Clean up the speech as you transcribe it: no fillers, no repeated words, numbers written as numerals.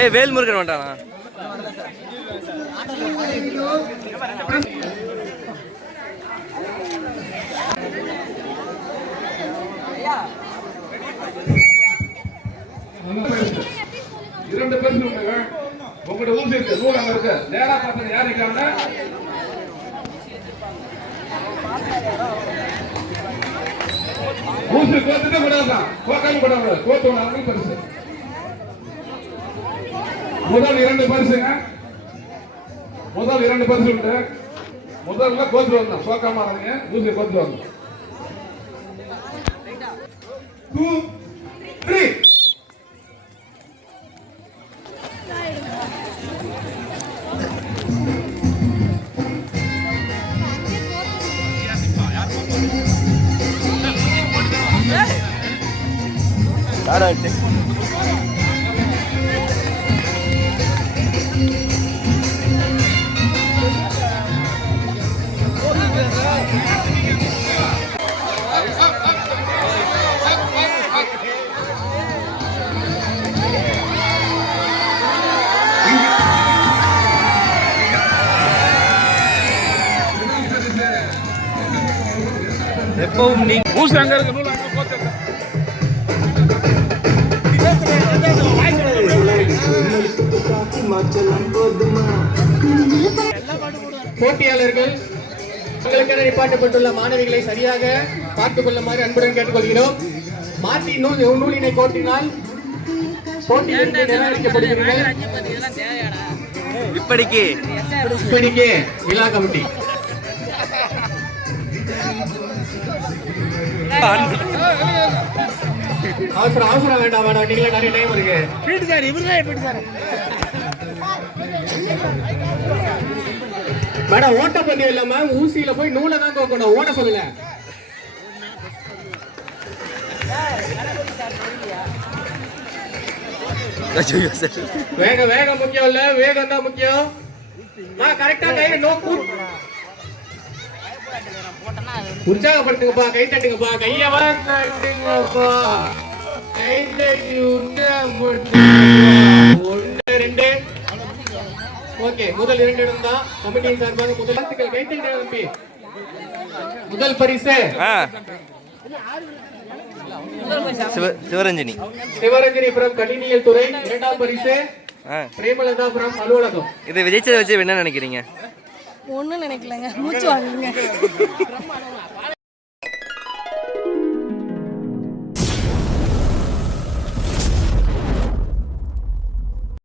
ஏய் வேல்முருகன் வந்துட்டானா? இரண்டு பேர் உங்களோட ஊசி இருக்கு, நூல் அங்க இருக்கு. நேரா பார்த்து யார் இருக்காங்க? ஊசி கோத்துட்டு விடாதான், கோக்காம விடாது, கோத்து ஒன்று பரிசு. முதல் இரண்டு பரிசுங்க, முதல் இரண்டு பரிசு உண்டு. முதல்ல கோத்து வரணும், சோக்காம வரீங்க, ஊசி கோத்து வரணும். 2, 3 எப்பவும் நீ ஊசி அங்க இருக்கு, நூல் அங்க கோத்து. போட்டியாளர்கள் உங்களுக்கென நிப்பாட்டப்பட்டுள்ள மாணவிகளை சரியாக பார்த்துக் கொள்ளுமாறு அன்புடன் கேட்டுக்கொள்கிறோம். மாற்றி நூலினை கோட்டினால் போட்டியிலிருந்து நிராகரிக்கப்படுகிறீர்கள். இப்படிக்கு விழா கமிட்டி அவசரம் வேண்டாம் மேடம், நீங்களே நிறைய டைம் இருக்கு. மேடம் ஓட்டப்பந்தயம் இல்லாம ஊசியில போய் நூலை தான் கோக்கணும், ஓட சொல்லல. வேகம் முக்கியம் இல்ல, வேகம் தான் முக்கியம். கரெக்டா கை உற்சாகப்படுத்துங்கப்பா, கை தட்டுங்கப்பா, கைய தட்டுங்கப்பா, கை தட்டி உற்சாகப்படுத்துங்க. 1 2 ஓகே, முதல் 2 இடம் தான் கமிட்டியின் சார்பாக முதல் வாழ்த்துக்கள். கை தட்டி தம்பி. முதல் பரிசு சிவரஞ்சனி புரம் கணினியல் துறை. இரண்டாம் பரிசு பிரேமலதா புரம் அலுவலகம். இதை விஜய்ச்சதை வச்சு என்ன நினைக்கிறீங்க? ஒன்றும் நினைக்கலங்க, மூச்சு வாங்குங்க.